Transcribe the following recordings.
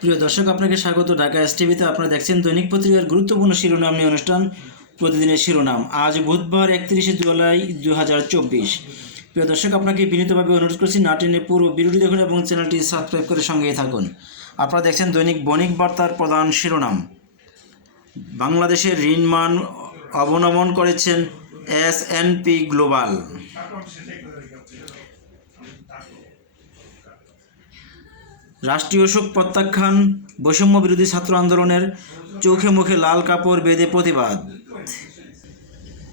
প্রিয় দর্শক, আপনাকে স্বাগত। ঢাকা এস টিভিতে আপনারা দেখছেন দৈনিক পত্রিকার গুরুত্বপূর্ণ শিরোনাম নিয়ে অনুষ্ঠান, প্রতিদিনের শিরোনাম। আজ বুধবার একত্রিশে জুলাই দু হাজার চব্বিশ। প্রিয় দর্শক, আপনাকে বিনীতভাবে অনুরোধ করছি না টেনে পুরো ভিডিওটি দেখুন এবং চ্যানেলটি সাবস্ক্রাইব করে সঙ্গেই থাকুন। আপনারা দেখছেন দৈনিক বণিক বার্তার প্রধান শিরোনাম। বাংলাদেশের ঋণমান অবনমন করেছেন এস এন পি গ্লোবাল রাষ্ট্রীয় শোক প্রত্যাখ্যান, বৈষম্য বিরোধী ছাত্র আন্দোলনের চোখে মুখে লাল কাপড় বেঁধে প্রতিবাদ।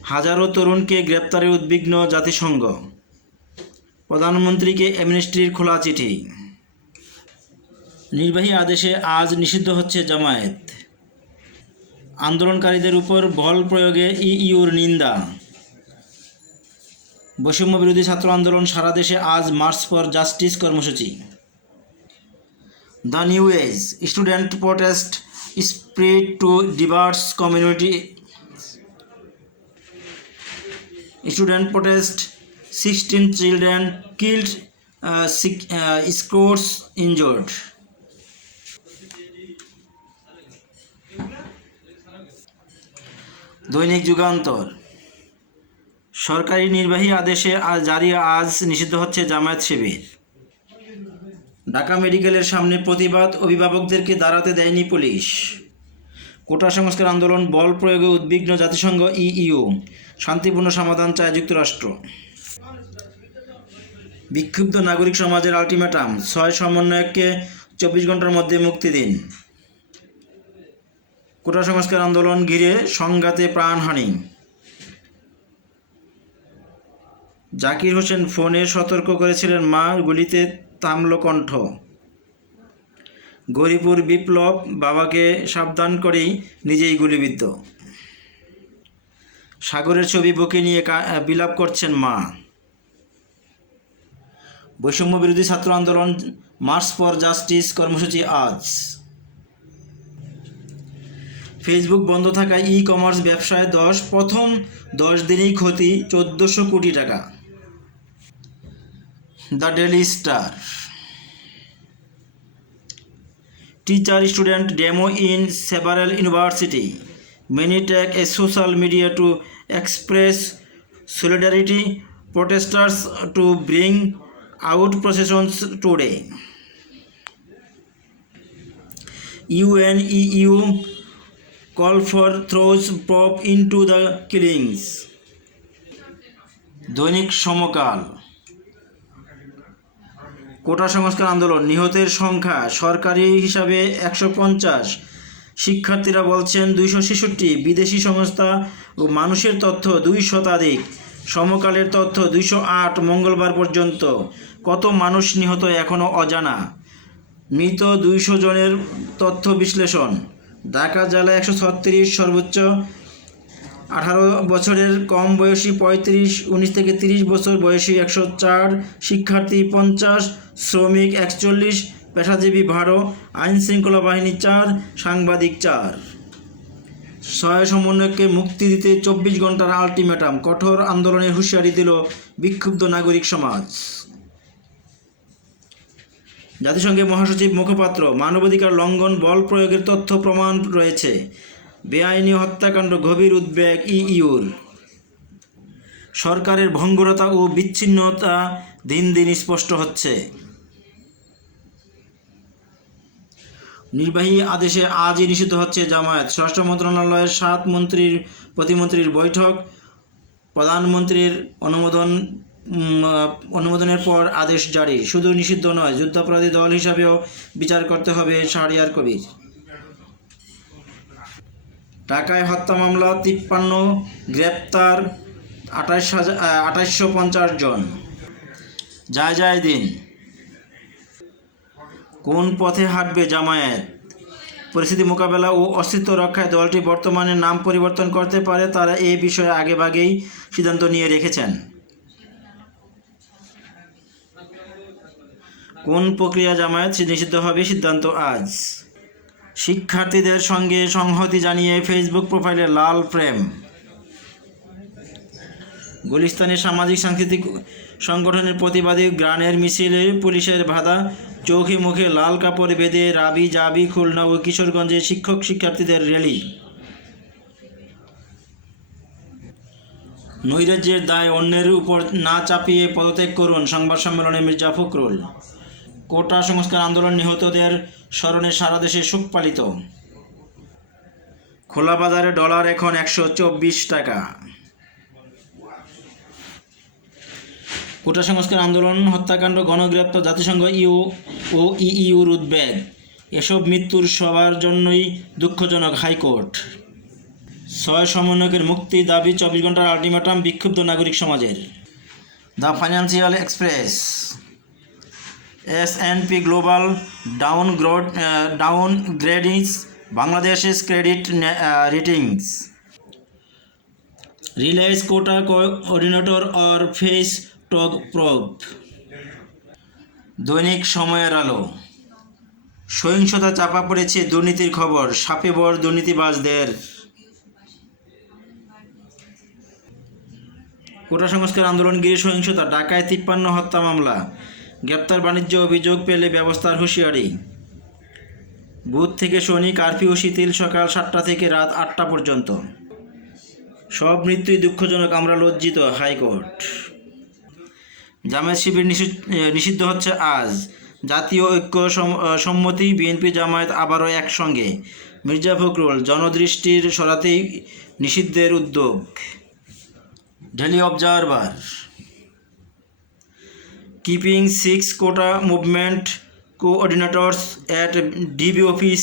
হাজারো তরুণকে গ্রেপ্তারে উদ্বিগ্ন জাতিসংঘ। প্রধানমন্ত্রীকে অ্যামনেস্টির খোলা চিঠি। নির্বাহী আদেশে আজ নিষিদ্ধ হচ্ছে জামায়াত। আন্দোলনকারীদের উপর বল প্রয়োগে ইইউর নিন্দা। বৈষম্য বিরোধী ছাত্র আন্দোলন সারা দেশে আজ মার্চ ফর জাস্টিস কর্মসূচি। Student protest spread to diverse community. Student protest 16 children killed, uh, six, uh, scores injured. দৈনিক যুগান্তর সরকারি নির্বাহী আদেশে জারি আজ নিষিদ্ধ হচ্ছে জামায়াত শিবির ঢাকা মেডিকেলের সামনে প্রতিবাদ অভিভাবকদেরকে দাঁড়াতে দেয়নি পুলিশ। কোটা সংস্কার আন্দোলন বল প্রয়োগে উদ্বিগ্ন জাতিসংঘ ইইউ। শান্তিপূর্ণ সমাধান চায় যুক্তরাষ্ট্র। বিক্ষুব্ধ নাগরিক সমাজের আলটিমেটাম, ছয় সমন্বয়ককে চব্বিশ ঘণ্টার মধ্যে মুক্তি দিন। কোটা সংস্কার আন্দোলন ঘিরে সংঘাতে প্রাণহানি। জাকির হোসেন ফোনে সতর্ক করেছিলেন মা, গুলিতে তামল কণ্ঠ গরিপুর বিপ্লব বাবাকে সাবধান করেই নিজেই গুলিবিদ্ধ। সাগরের ছবি বুকে নিয়ে বিলাপ করছেন মা। বৈষম্য বিরোধী ছাত্র আন্দোলন মার্চ ফর জাস্টিস কর্মসূচি আজ। ফেসবুক বন্ধ থাকায় ই কমার্স ব্যবসায় দশ, প্রথম দশ দিনেই ক্ষতি চোদ্দোশো কোটি টাকা। The Daily Star teacher student demo in several university many take a social media to express solidarity protesters to bring out processions today UNEU call for throws prop into the killings দৈনিক সমকাল কোটা সংস্কার আন্দোলন, নিহতের সংখ্যা সরকারি হিসাবে একশো পঞ্চাশ। শিক্ষার্থীরা বলছেন দুইশো ছেষট্টি, বিদেশি সংস্থা ও মানুষের তথ্য দুই শতাধিক। সমকালের তথ্য দুইশো আট মঙ্গলবার পর্যন্ত। কত মানুষ নিহত এখনও অজানা? মৃত দুইশো জনের তথ্য বিশ্লেষণ। ঢাকা জেলায় একশো ছত্রিশ সর্বোচ্চ আঠারো বছরের কম বয়সী পঁয়ত্রিশ, উনিশ থেকে তিরিশ বছর বয়সী একশো চার শিক্ষার্থী, পঞ্চাশ শ্রমিক, একচল্লিশ পেশাজীবী, বারো আইন শৃঙ্খলা বাহিনী, চার সাংবাদিক, চার। ছয় সমন্বয়কে মুক্তি দিতে চব্বিশ ঘণ্টার আলটিমেটাম। কঠোর আন্দোলনের হুঁশিয়ারি দিল বিক্ষুব্ধ নাগরিক সমাজ। জাতিসংঘের মহাসচিব মুখপাত্র, মানবাধিকার লঙ্ঘন বল প্রয়োগের তথ্য প্রমাণ রয়েছে। বেআইনি হত্যাকাণ্ড, গভীর উদ্বেগ ইইউর সরকারের ভঙ্গুরতা ও বিচ্ছিন্নতা দিন দিন স্পষ্ট হচ্ছে। নির্বাহী আদেশে আজই নিষিদ্ধ হচ্ছে জামায়াত। স্বরাষ্ট্র মন্ত্রণালয়ের সাত মন্ত্রীর, প্রতিমন্ত্রীর বৈঠক, প্রধানমন্ত্রীর অনুমোদন অনুমোদনের পর আদেশ জারি। শুধু নিষিদ্ধ নয়, যুদ্ধাপরাধী দল হিসাবেও বিচার করতে হবে শাহরিয়ার কবির। ঢাকায় হত্যা মামলা, তিপ্পান্ন, গ্রেপ্তার আঠাশ হাজার আঠাশশো পঞ্চাশ জন। যায় যায় দিন। কোন পথে হাঁটবে জামায়াত? পরিস্থিতি মোকাবেলা ও অস্তিত্ব রক্ষায় দলটি বর্তমানে নাম পরিবর্তন করতে পারে তারা এ বিষয়ে আগেভাগেই সিদ্ধান্ত নিয়ে রেখেছেন। কোন প্রক্রিয়া জামায়াত নিষিদ্ধ হবে সিদ্ধান্ত আজ? শিক্ষার্থীদের সঙ্গে সংহতি জানিয়ে ফেসবুক প্রোফাইলে লাল প্রেম। গুলিস্তানের সামাজিক, সাংস্কৃতিক সংগঠনের প্রতিবাদী গ্রানের মিছিলে, পুলিশের বাধা চৌকি মুখে লাল কাপড় বেঁধে রাবি, জাবি, খুলনা ও কিশোরগঞ্জে শিক্ষক শিক্ষার্থীদের র্যালি। নৈরাজ্যের দায় অন্যের উপর না চাপিয়ে পদত্যাগ করুন সংবাদ সম্মেলনে মির্জা ফখরুল। কোটা সংস্কার আন্দোলন নিহতদের স্মরণে সারা দেশে শোক পালিত। খোলা বাজারে ডলার এখন একশো চব্বিশ টাকা। কোটা সংস্কার আন্দোলন, হত্যাকাণ্ড, গণগ্রেপ্তার, জাতিসংঘ, ইউ ও ইইউর উদ্বেগ, এসব মৃত্যুর সবার জন্যই দুঃখজনক হাইকোর্ট। ছয় সমন্বয়কের মুক্তি দাবি চব্বিশ ঘণ্টার আলটিমেটাম বিক্ষুব্ধ নাগরিক সমাজের। The Financial Express. S and P Global downgraded down বাংলাদেশের credit ratings reliance quota coordinator or face talk probe দৈনিক সময়ের আলো। সহিংসতা চাপা পড়েছে দুর্নীতির খবর সাপে বর দুর্নীতিবাজদের। কোটা সংস্কার আন্দোলন গিরি সহিংসতা, ঢাকায় তিপ্পান্ন হত্যা মামলা। গ্রেপ্তার বাণিজ্য অভিযোগ পেলে ব্যবস্থার হুঁশিয়ারি। বুধ থেকে শনি কারফিউ শিথিল সকাল সাতটা থেকে রাত আটটা পর্যন্ত। সব মৃত্যুই দুঃখজনক, আমরা লজ্জিত হাইকোর্ট। জামায়াত শিবির নিষিদ্ধ হচ্ছে আজ। জাতীয় ঐক্য সম- সম্মতি বিএনপি জামায়াত আবারও একসঙ্গে। মির্জা ফখরুল, জনদৃষ্টির সরাতেই নিষিদ্ধের উদ্যোগ। Daily Observer. Keeping six quota movement coordinators at DB office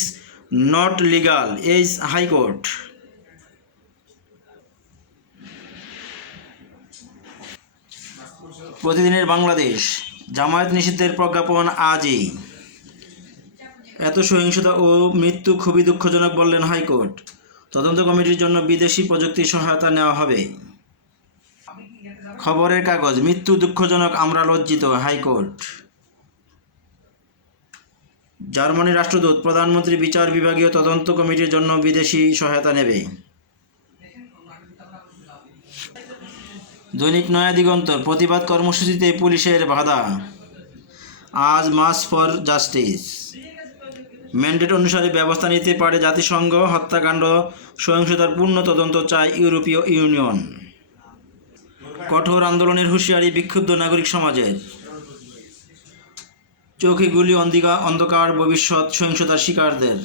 not legal as high court প্রতিদিনের বাংলাদেশ, জামায়াত নিষিদ্ধের প্রজ্ঞাপন আজই। এত সহিংসতা ও মৃত্যু খুবই দুঃখজনক বললেন হাইকোর্ট তদন্ত কমিটির জন্য বিদেশি প্রযুক্তি সহায়তা নেওয়া হবে। খবরের কাগজ, মৃত্যু দুঃখজনক, আমরা লজ্জিত, হাইকোর্ট। জার্মানি রাষ্ট্রদূত, প্রধানমন্ত্রী বিচার বিভাগীয় তদন্ত কমিটির জন্য বিদেশি সহায়তা নেবে। দৈনিক নয়া দিগন্তর প্রতিবাদ কর্মসূচিতে পুলিশের বাধা। আজ মাস ফর জাস্টিস। ম্যান্ডেট অনুসারে ব্যবস্থা নিতে পারে জাতিসংঘ, হত্যাকাণ্ড, সহিংসতার পূর্ণ তদন্ত চায় ইউরোপীয় ইউনিয়ন। কঠোর আন্দোলনের হুঁশিয়ারি বিক্ষুব্ধ নাগরিক সমাজের। চোখে গুলি, অন্ধিকা, অন্ধকার, ভবিষ্যৎ, সহিংসতার শিকারদের।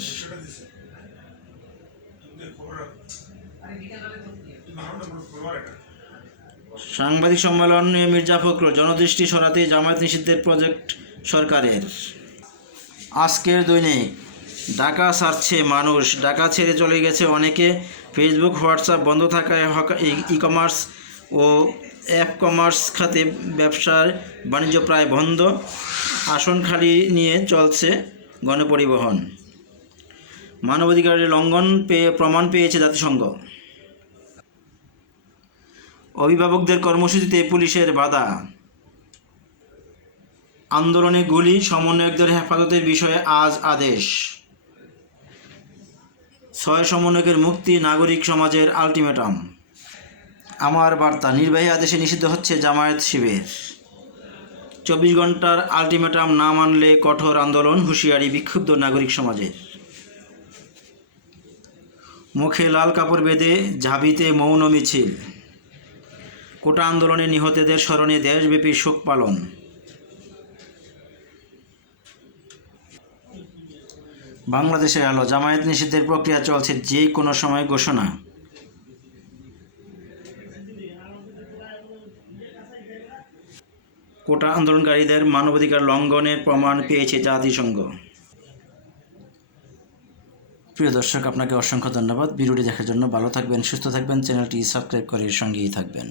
সাংবাদিক সম্মেলনে মির্জা ফখরুল, জনদৃষ্টি সরাতে জামায়াত নিষিদ্ধের প্রজেক্ট সরকারের। আজকের দৈনিক, ঢাকা সারছে মানুষ, ঢাকা ছেড়ে চলে গেছে অনেকে। ফেসবুক হোয়াটসঅ্যাপ বন্ধ থাকায় ই কমার্স ও অ্যাপ কমার্স খাতে ব্যবসার বাণিজ্য প্রায় বন্ধ, আসন খালি নিয়ে চলছে গণপরিবহন। মানবাধিকারের লঙ্ঘন পেয়ে প্রমাণ পেয়েছে জাতিসংঘ। অভিভাবকদের কর্মসূচিতে পুলিশের বাধা। আন্দোলনে গুলি, সমন্বয়কদের হেফাজতের বিষয়ে আজ আদেশ। ছয় সমন্বয়কের মুক্তি নাগরিক সমাজের আলটিমেটাম। আমার বার্তা, নির্বাহী আদেশে নিষিদ্ধ হচ্ছে জামায়াত শিবির। চব্বিশ ঘণ্টার আলটিমেটাম না মানলে কঠোর আন্দোলন, হুঁশিয়ারি বিক্ষুব্ধ নাগরিক সমাজের। মুখে লাল কাপড় বেঁধে ঝাবিতে মৌন মিছিল। কোটা আন্দোলনে নিহতদের স্মরণে দেশব্যাপী শোক পালন। বাংলাদেশের আলো, জামায়াত নিষিদ্ধের প্রক্রিয়া চলছে যে কোনো সময় ঘোষণা। কোটা আন্দোলনকারীদের মানবাধিকার লঙ্ঘনের প্রমাণ পেয়েছে জাতিসংঘ। প্রিয় দর্শক, আপনাকে অসংখ্য ধন্যবাদ। ভিডিওটি দেখার জন্য ভালো থাকবেন, সুস্থ থাকবেন, চ্যানেলটি সাবস্ক্রাইব করে সঙ্গেই থাকবেন।